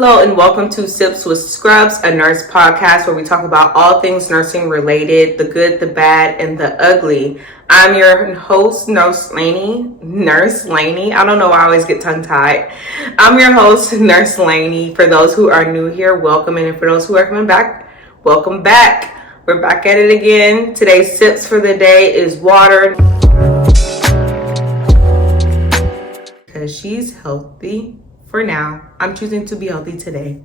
Hello and welcome to Sips with Scrubs, a nurse podcast where we talk about all things nursing related, the good, the bad, and the ugly. I'm your host, Nurse Laney. I don't know why I always get tongue-tied. I'm your host, Nurse Laney. For those who are new here, welcome. And for those who are coming back, welcome back. We're back at it again. Today's sips for the day is water. Because she's healthy. For now, I'm choosing to be healthy today.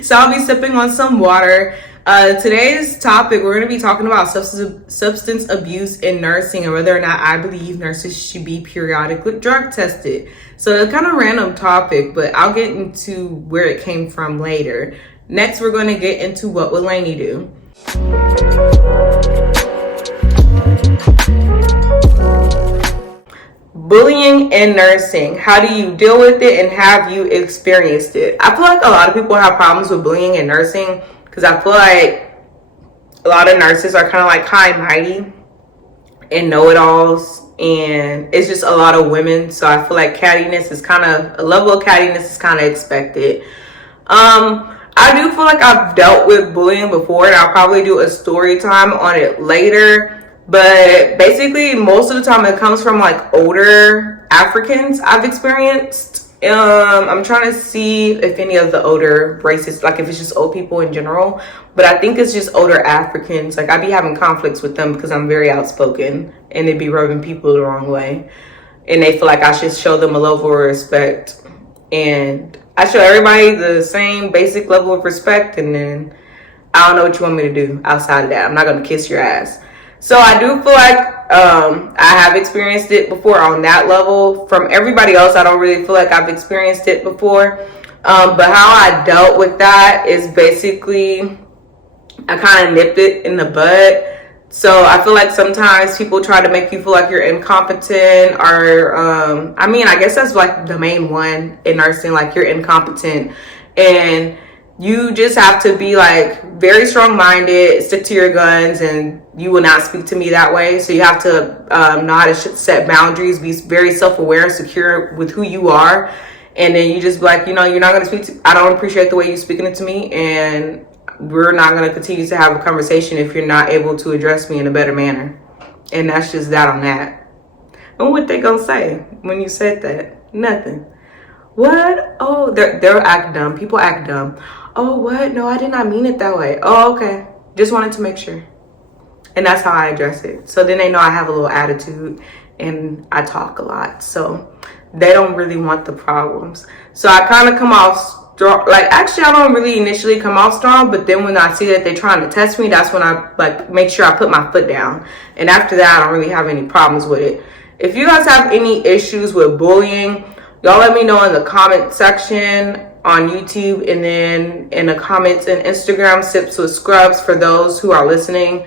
So I'll be sipping on some water. Today's topic, we're going to be talking about substance abuse in nursing and whether or not I believe nurses should be periodically drug tested. So it's kind of a random topic, but I'll get into where it came from later. Next, we're going to get into what would Lainey do. Bullying in nursing. How do you deal with it and have you experienced it? I feel like a lot of people have problems with bullying in nursing because I feel like a lot of nurses are kind of like high and mighty and know-it-alls, and it's just a lot of women. So I feel like cattiness is a level of cattiness is kind of expected. I do feel like I've dealt with bullying before, and I'll probably do a story time on it later. But basically, most of the time it comes from like older Africans I've experienced. I'm trying to see if any of the older races, like if it's just old people in general. But I think it's just older Africans. Like I be having conflicts with them because I'm very outspoken and they be rubbing people the wrong way. And they feel like I should show them a level of respect. And I show everybody the same basic level of respect. And then I don't know what you want me to do outside of that. I'm not going to kiss your ass. So I do feel like I have experienced it before on that level. From everybody else, I don't really feel like I've experienced it before. But how I dealt with that is basically I kind of nipped it in the bud. So I feel like sometimes people try to make you feel like you're incompetent or, I guess that's like the main one in nursing, like you're incompetent. And you just have to be like very strong-minded, stick to your guns, and you will not speak to me that way. So you have to know how to set boundaries, be very self-aware, secure with who you are. And then you just be like, you're not going to speak to, I don't appreciate the way you're speaking it to me. And we're not going to continue to have a conversation if you're not able to address me in a better manner. And that's just that on that. And what they going to say when you said that? Nothing. What? Oh, they're act dumb. People act dumb. Oh, what? No, I did not mean it that way. Oh, okay. Just wanted to make sure. And that's how I address it. So then they know I have a little attitude and I talk a lot. So they don't really want the problems. So I kind of come off strong. Like, actually, I don't really initially come off strong. But then when I see that they're trying to test me, that's when I like make sure I put my foot down. And after that, I don't really have any problems with it. If you guys have any issues with bullying, y'all let me know in the comment section on YouTube and then in the comments in Instagram, Sips with Scrubs, for those who are listening.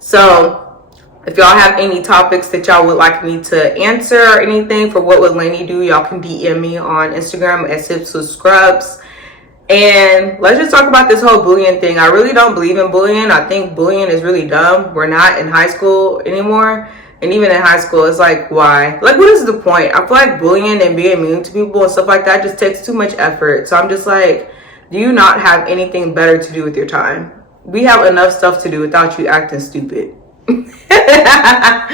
So if y'all have any topics that y'all would like me to answer or anything for What Would Lainey Do, y'all can DM me on Instagram at Sips with Scrubs. And let's just talk about this whole bullying thing. I really don't believe in bullying. I think bullying is really dumb. We're not in high school anymore. And even in high school, it's like, why? Like, what is the point? I feel like bullying and being mean to people and stuff like that just takes too much effort. So I'm just like, do you not have anything better to do with your time? We have enough stuff to do without you acting stupid. I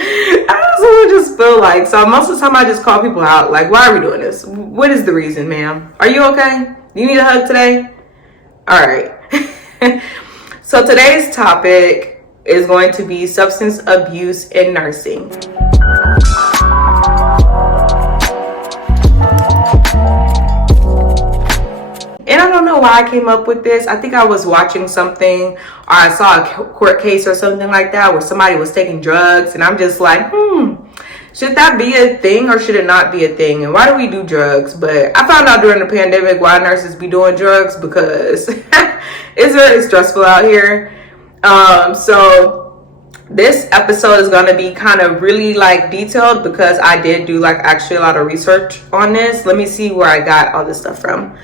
just feel like, so most of the time I just call people out. Like, why are we doing this? What is the reason, ma'am? Are you okay? Do you need a hug today? All right. So today's topic is going to be substance abuse in nursing. And I don't know why I came up with this. I think I was watching something or I saw a court case or something like that where somebody was taking drugs, and I'm just like, should that be a thing or should it not be a thing? And why do we do drugs? But I found out during the pandemic why nurses be doing drugs, because it's very stressful out here. So this episode is going to be kind of really like detailed because I did do like actually a lot of research on this. Let me see where I got all this stuff from.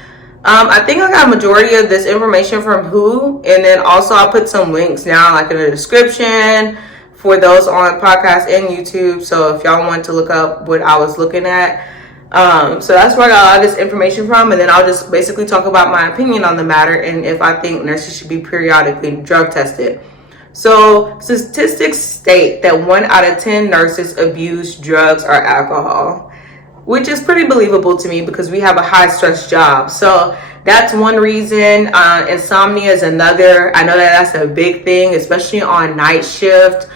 I think I got a majority of this information from WHO, and then also I'll put some links down like in the description for those on podcast and YouTube. So if y'all want to look up what I was looking at, So that's where I got a lot of this information from, and then I'll just basically talk about my opinion on the matter and if I think nurses should be periodically drug tested. So statistics state that 1 out of 10 nurses abuse drugs or alcohol, which is pretty believable to me because we have a high stress job. So that's one reason. Insomnia is another. I know that that's a big thing, especially on night shift.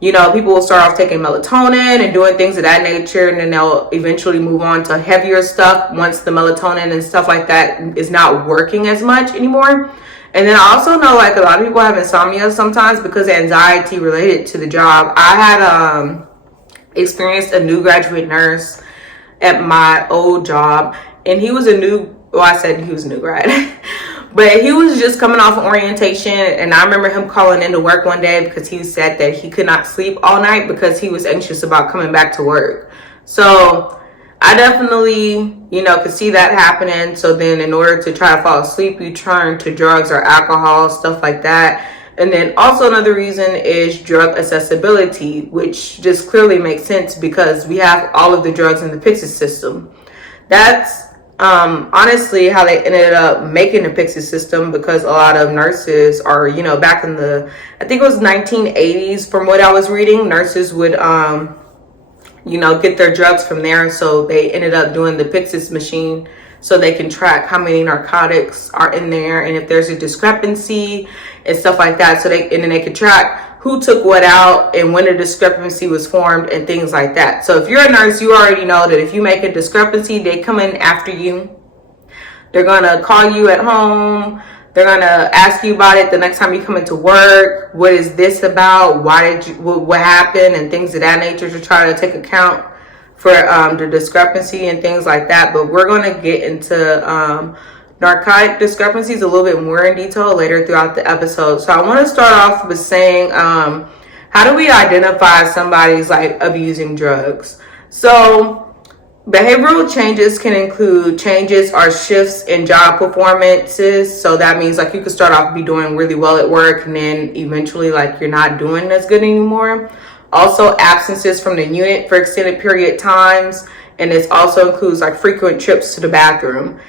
People will start off taking melatonin and doing things of that nature, and then they'll eventually move on to heavier stuff once the melatonin and stuff like that is not working as much anymore. And then I also know like a lot of people have insomnia sometimes because of anxiety related to the job. I had experienced a new graduate nurse at my old job, and he was I said he was a new grad. But he was just coming off orientation, and I remember him calling into work one day because he said that he could not sleep all night because he was anxious about coming back to work. So I definitely, could see that happening. So then in order to try to fall asleep, you turn to drugs or alcohol, stuff like that. And then also another reason is drug accessibility, which just clearly makes sense because we have all of the drugs in the Pyxis system. That's honestly how they ended up making the Pyxis system, because a lot of nurses are, back in I think it was 1980s, from what I was reading, nurses would, get their drugs from there. So they ended up doing the Pyxis machine so they can track how many narcotics are in there and if there's a discrepancy and stuff like that. And then they could track who took what out and when a discrepancy was formed and things like that. So if you're a nurse, you already know that if you make a discrepancy, they come in after you. They're going to call you at home. They're going to ask you about it the next time you come into work. What is this about? What happened? And things of that nature, to try to take account for the discrepancy and things like that. But we're going to get into narcotic discrepancies a little bit more in detail later throughout the episode. So I want to start off with saying, how do we identify somebody's like abusing drugs? So behavioral changes can include changes or shifts in job performances. So that means like you could start off be doing really well at work and then eventually like you're not doing as good anymore. Also absences from the unit for extended period times. And this also includes like frequent trips to the bathroom.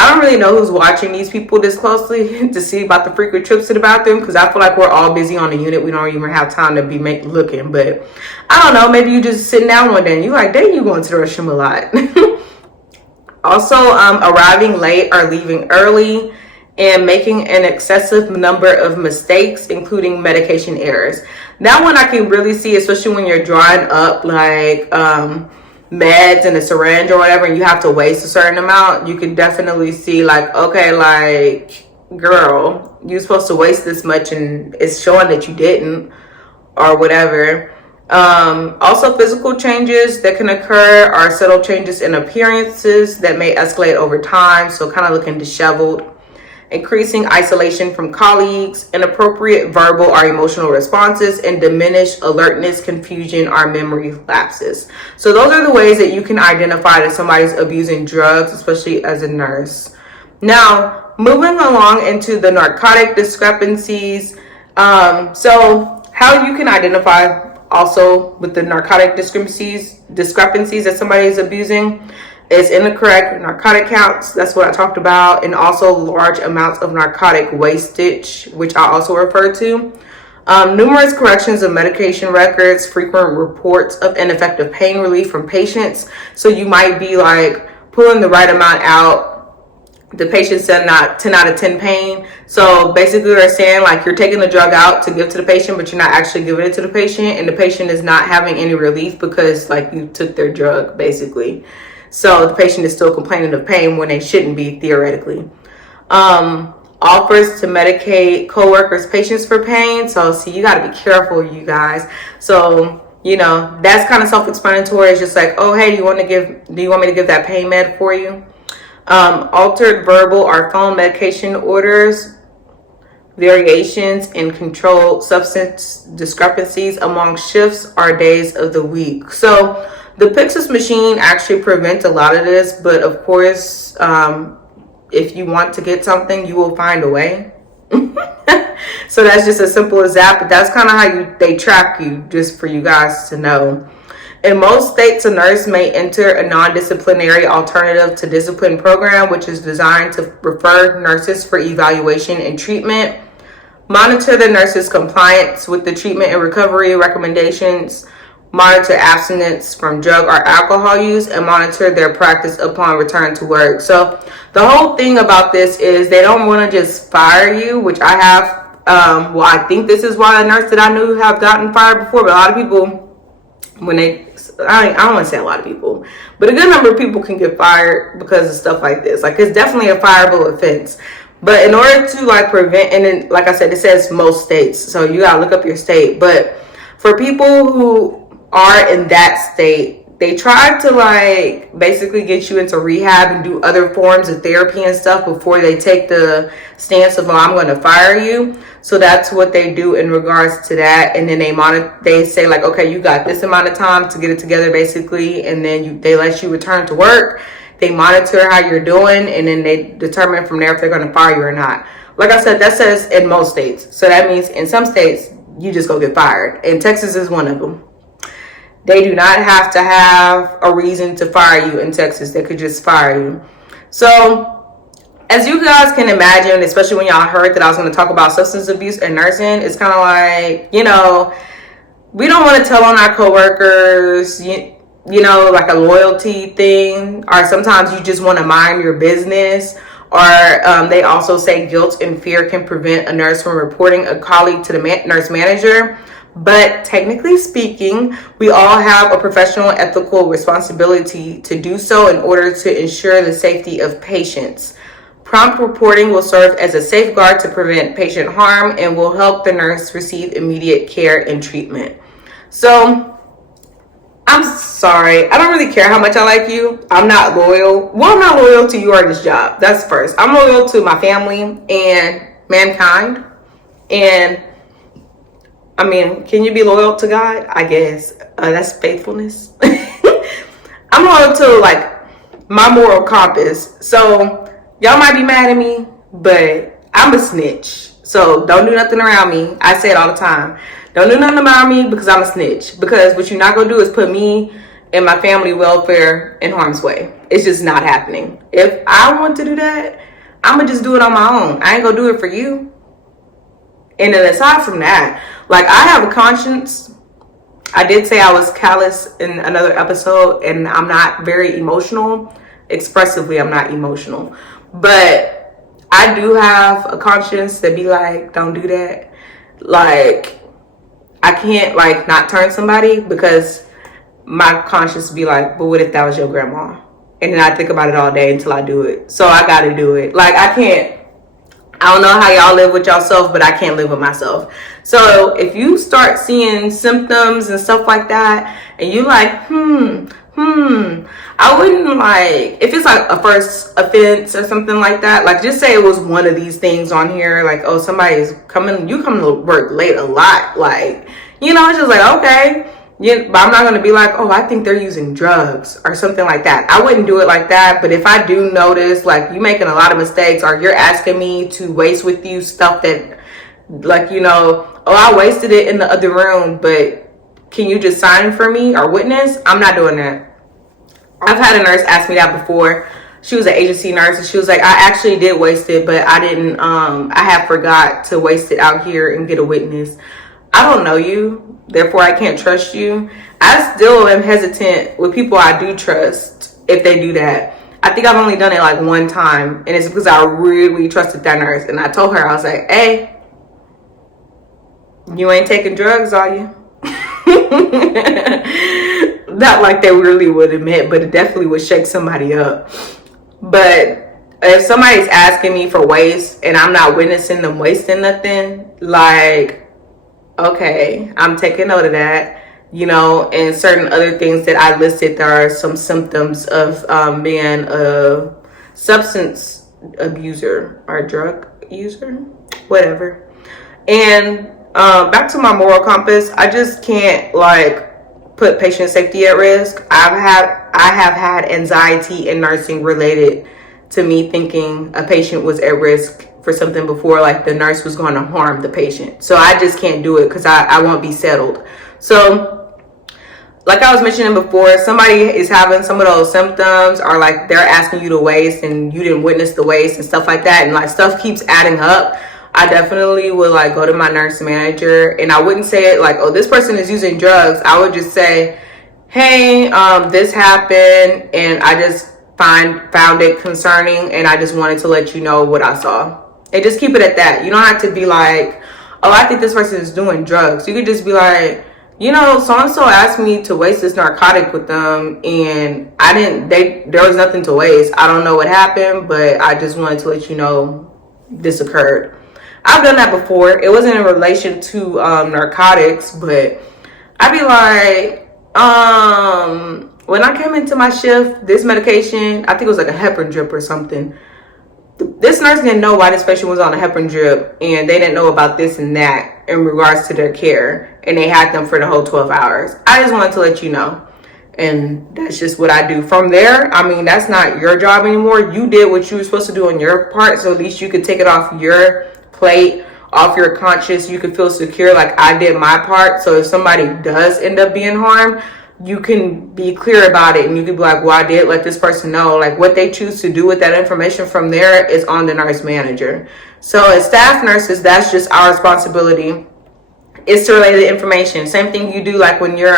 I don't really know who's watching these people this closely to see about the frequent trips to the bathroom, because I feel like we're all busy on the unit. We don't even have time to be looking. But I don't know, maybe you just sitting down one day and you're like, dang, you going to the restroom a lot. Also, arriving late or leaving early and making an excessive number of mistakes, including medication errors. That one I can really see, especially when you're drawing up like meds in a syringe or whatever, and you have to waste a certain amount. You can definitely see like, okay, like, girl, you're supposed to waste this much and it's showing that you didn't, or whatever. Also physical changes that can occur are subtle changes in appearances that may escalate over time, so kind of looking disheveled. Increasing isolation from colleagues, inappropriate verbal or emotional responses, and diminished alertness, confusion, or memory lapses. So those are the ways that you can identify that somebody's abusing drugs, especially as a nurse. Now, moving along into the narcotic discrepancies. So how you can identify also with the narcotic discrepancies that somebody is abusing is incorrect narcotic counts. That's what I talked about. And also large amounts of narcotic wastage, which I also refer to. Numerous corrections of medication records, frequent reports of ineffective pain relief from patients. So you might be like pulling the right amount out. The patient said not 10 out of 10 pain. So basically they're saying like you're taking the drug out to give to the patient, but you're not actually giving it to the patient. And the patient is not having any relief because like you took their drug basically. So the patient is still complaining of pain when they shouldn't be, theoretically. Offers to medicate coworkers' patients for pain. So see, you got to be careful, you guys. So, that's kind of self-explanatory. It's just like, oh, hey, do you want me to give that pain med for you? Altered verbal or phone medication orders, variations in controlled substance discrepancies among shifts or days of the week. So the Pyxis machine actually prevents a lot of this, but of course, if you want to get something, you will find a way. So that's just as simple as that, but that's kind of how they track you, just for you guys to know. In most states, a nurse may enter a non-disciplinary alternative to discipline program, which is designed to refer nurses for evaluation and treatment, monitor the nurse's compliance with the treatment and recovery recommendations, monitor abstinence from drug or alcohol use, and monitor their practice upon return to work. So the whole thing about this is they don't want to just fire you, which I have. Well, I think this is why a nurse that I knew have gotten fired before, but a lot of people, when they, I don't want to say a lot of people, but a good number of people can get fired because of stuff like this. Like, it's definitely a fireable offense. But in order to like prevent, and then like I said, it says most states, so you gotta look up your state. But for people who are in that state, they try to like basically get you into rehab and do other forms of therapy and stuff before they take the stance of, oh, I'm going to fire you. So that's what they do in regards to that. And then they say like, okay, you got this amount of time to get it together basically, and then they let you return to work. They monitor how you're doing, and then they determine from there if they're going to fire you or not. Like I said, that says in most states. So that means in some states, you just go get fired. And Texas is one of them. They do not have to have a reason to fire you in Texas. They could just fire you. So as you guys can imagine, especially when y'all heard that I was going to talk about substance abuse and nursing, it's kind of like, we don't want to tell on our coworkers, like a loyalty thing, or sometimes you just want to mind your business. Or they also say guilt and fear can prevent a nurse from reporting a colleague to the nurse manager. But technically speaking, we all have a professional ethical responsibility to do so in order to ensure the safety of patients. Prompt reporting will serve as a safeguard to prevent patient harm and will help the nurse receive immediate care and treatment. So, I'm sorry. I don't really care how much I like you. I'm not loyal. Well, I'm not loyal to you or this job. That's first. I'm loyal to my family and mankind. And I mean, can you be loyal to God? I guess. That's faithfulness. I'm loyal to, like, my moral compass. So, y'all might be mad at me, but I'm a snitch. So, don't do nothing around me. I say it all the time. Don't do nothing about me because I'm a snitch. Because what you're not going to do is put me and my family welfare in harm's way. It's just not happening. If I want to do that, I'm going to just do it on my own. I ain't going to do it for you. And then aside from that, like, I have a conscience. I did say I was callous in another episode, and I'm not very emotional. Expressively, I'm not emotional. But I do have a conscience that be like, don't do that. Like, I can't, like, not turn somebody because my conscience be like, but what if that was your grandma? And then I think about it all day until I do it. So I got to do it. Like, I don't know how y'all live with yourself, but I can't live with myself. So if you start seeing symptoms and stuff like that, and you like, I wouldn't, like, if it's like a first offense or something like that, like, just say it was one of these things on here, like, oh, somebody's coming, you come to work late a lot, like, it's just like, okay. Yeah, but I'm not going to be like, oh, I think they're using drugs or something like that. I wouldn't do it like that. But if I do notice, like, you making a lot of mistakes, or you're asking me to waste with you stuff that, like, oh, I wasted it in the other room, but can you just sign for me or witness? I'm not doing that. I've had a nurse ask me that before. She was an agency nurse, and she was like, I actually did waste it, but I didn't, I had forgot to waste it out here and get a witness. I don't know you, therefore I can't trust you. I still am hesitant with people I do trust if they do that. I think I've only done it like one time, and it's because I really trusted that nurse. And I told her, I was like, hey, you ain't taking drugs, are you? Not like they really would admit, but it definitely would shake somebody up. But if somebody's asking me for waste and I'm not witnessing them wasting nothing, like, okay, I'm taking note of that, and certain other things that I listed. There are some symptoms of being a substance abuser or drug user, whatever. And back to my moral compass, I just can't, like, put patient safety at risk. I have had anxiety in nursing related to me thinking a patient was at risk for something before, like the nurse was going to harm the patient. So I just can't do it because I won't be settled. So like I was mentioning before, if somebody is having some of those symptoms, or like they're asking you to waste and you didn't witness the waste and stuff like that, and like stuff keeps adding up, I definitely would like go to my nurse manager, and I wouldn't say it like, oh, this person is using drugs. I would just say, hey, this happened and I just found it concerning, and I just wanted to let you know what I saw. And just keep it at that. You don't have to be like, oh, I think this person is doing drugs. You could just be like, you know, so-and-so asked me to waste this narcotic with them, and there was nothing to waste. I don't know what happened, but I just wanted to let you know this occurred. I've done that before. It wasn't in relation to narcotics, but I'd be like, when I came into my shift, this medication, I think it was like a heparin drip or something. This nurse didn't know why this patient was on a heparin drip, and they didn't know about this and that in regards to their care, and they had them for the whole 12 hours. I just wanted to let you know, and that's just what I do. From there, I mean, that's not your job anymore. You did what you were supposed to do on your part, so at least you could take it off your plate, off your conscience. You could feel secure like I did my part. So if somebody does end up being harmed, you can be clear about it, and you can be like, well, I did let this person know. Like, what they choose to do with that information from there is on the nurse manager. So as staff nurses, that's just our responsibility, is to relay the information. Same thing you do like when you're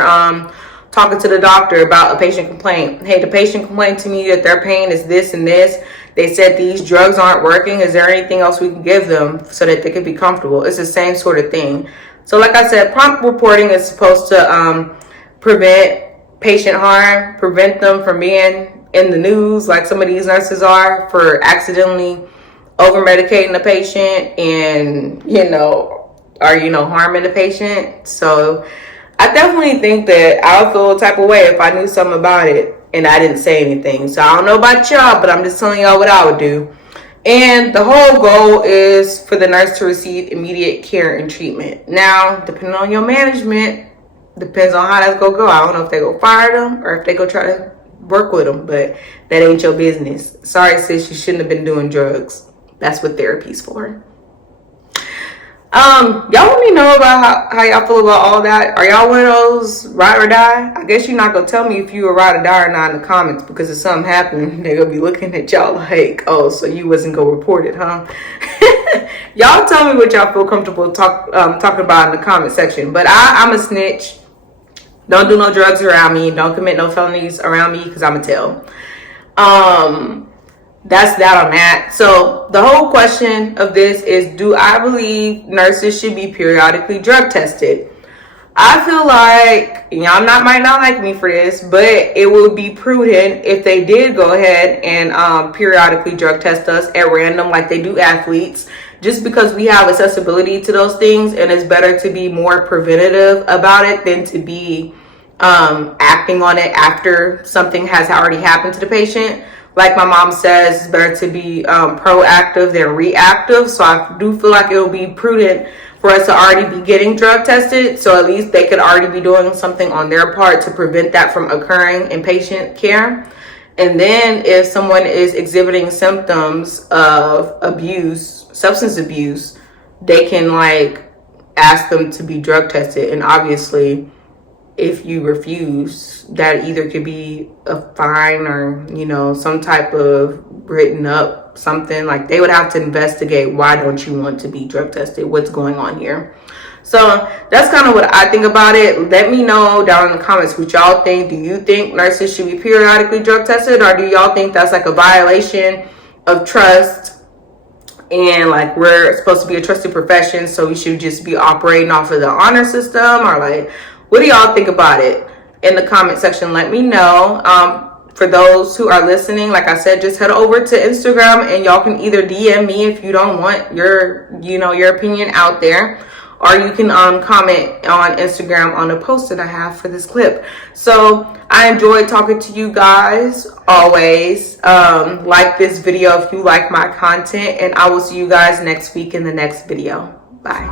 talking to the doctor about a patient complaint. Hey, the patient complained to me that their pain is this and this. They said these drugs aren't working. Is there anything else we can give them so that they can be comfortable? It's the same sort of thing. So like I said, prompt reporting is supposed to prevent patient harm, prevent them from being in the news like some of these nurses are for accidentally over medicating the patient and, harming the patient. So I definitely think that I would feel a type of way if I knew something about it and I didn't say anything. So I don't know about y'all, but I'm just telling y'all what I would do. And the whole goal is for the nurse to receive immediate care and treatment. Now, depending on your management, depends on how that's gonna go. I don't know if they go fire them or if they go try to work with them, but that ain't your business. Sorry, sis, you shouldn't have been doing drugs. That's what therapy's for. Y'all let me know about how y'all feel about all that. Are y'all one of those ride or die? I guess you're not gonna tell me if you a ride or die or not in the comments, because if something happened, they're gonna be looking at y'all like, oh, so you wasn't gonna report it, huh? Y'all tell me what y'all feel comfortable talking about in the comment section. But I'm a snitch. Don't do no drugs around me. Don't commit no felonies around me, because I'm a tell. That's that on that. So the whole question of this is, do I believe nurses should be periodically drug tested? I feel like y'all might not like me for this, but it would be prudent if they did go ahead and periodically drug test us at random like they do athletes, just because we have accessibility to those things, and it's better to be more preventative about it than to be acting on it after something has already happened to the patient. Like my mom says, it's better to be proactive than reactive. So I do feel like it will be prudent for us to already be getting drug tested. So at least they could already be doing something on their part to prevent that from occurring in patient care. And then if someone is exhibiting symptoms of abuse, substance abuse, they can like ask them to be drug tested. And obviously, if you refuse, that either could be a fine or, some type of written up something. Like they would have to investigate, why don't you want to be drug tested? What's going on here? So that's kind of what I think about it. Let me know down in the comments what y'all think. Do you think nurses should be periodically drug tested, or do y'all think that's like a violation of trust, and like we're supposed to be a trusted profession, so we should just be operating off of the honor system? Or like, what do y'all think about it? In the comment section, let me know. For those who are listening, like I said, just head over to Instagram and y'all can either DM me if you don't want your opinion out there, or you can comment on Instagram on the post that I have for this clip. So I enjoyed talking to you guys always. Like this video if you like my content, and I will see you guys next week in the next video. Bye.